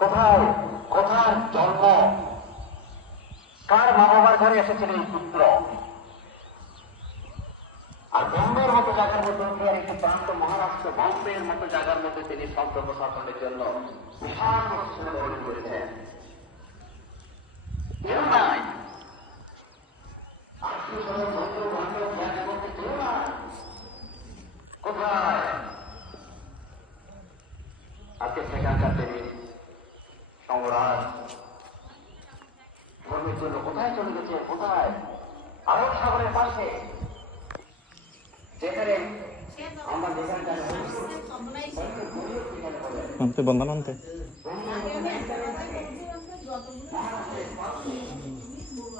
কোথায়? কোথায় জন্ম? কার মা বাবার ঘরে এসেছিল এই পুত্র? আর বম্বের মতো জায়গার মধ্যে ইন্ডিয়ার একটি প্রান্ত মহারাষ্ট্র বম্বের মতো জায়গার মধ্যে তিনি শব্দ প্রশাসনের জন্য বিশাল পরিশ্রম করেছেন। কোথায়? আজকে সেখানকার তিনি ধর্মের জন্য কোথায় চলে গেছে? কোথায়? আরব সাগরের পাশে। যেখানে আমরা যেখানকার Nanti bangga nanti.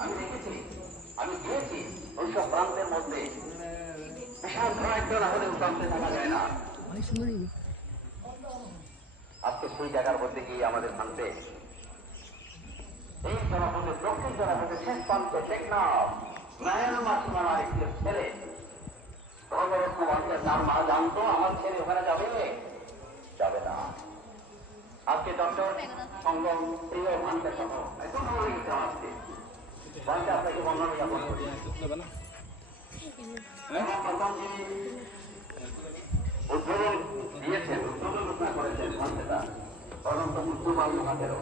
আমি দেখেছি আমি গিয়েছি ওইসব প্রান্তের মধ্যে বিশাল প্রান্ত না হলেও প্রান্তে থাকা যায় না। আজকে সেই জায়গার মধ্যে গিয়ে আমাদের ভাঙতে এই জনপদের দক্ষিণ জনপদের শেষ প্রান্তে মাসিমার একটি ছেলে। তার মা জানতো আমার ছেলে ওখানে যাবে যাবে না। আজকে ডক্টর সঙ্গম প্রিয় ভান্ডার সহ একদম ভালো লেগেছে আজকে। ভান্ডার আপনাকে বর্ণনা জ্ঞাপন করি প্রথম যিনি মহাদেরও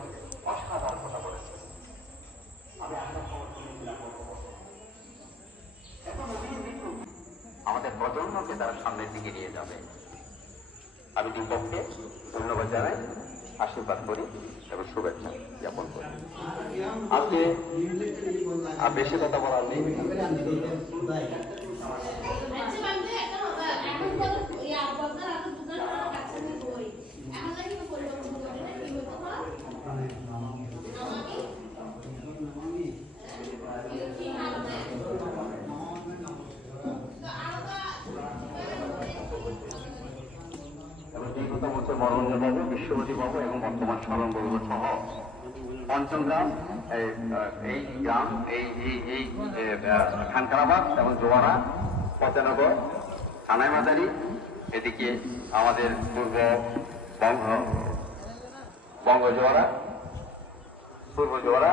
অসাধারণ কথা বলেছেন। আমি আমাদের প্রজন্মকে তারা সামনের দিকে নিয়ে যাবে। আমি দীপককে ধন্যবাদ জানাই, আশীর্বাদ করি এবং শুভেচ্ছা জ্ঞাপন করি। আজকে আর বেশি কথা বলার নেই। বিগত বছর মনোরঞ্জন বাবু এবং বর্তমান স্মরণ বাবু সহ। পঞ্চম গ্রাম এই, গ্রাম এই এই খানকারাবাদ এবং জোয়ারা পচানগর থানায় মাদারি এদিকে আমাদের পূর্ব বঙ্গ বঙ্গ জোয়ারা পূর্ব জোয়ারা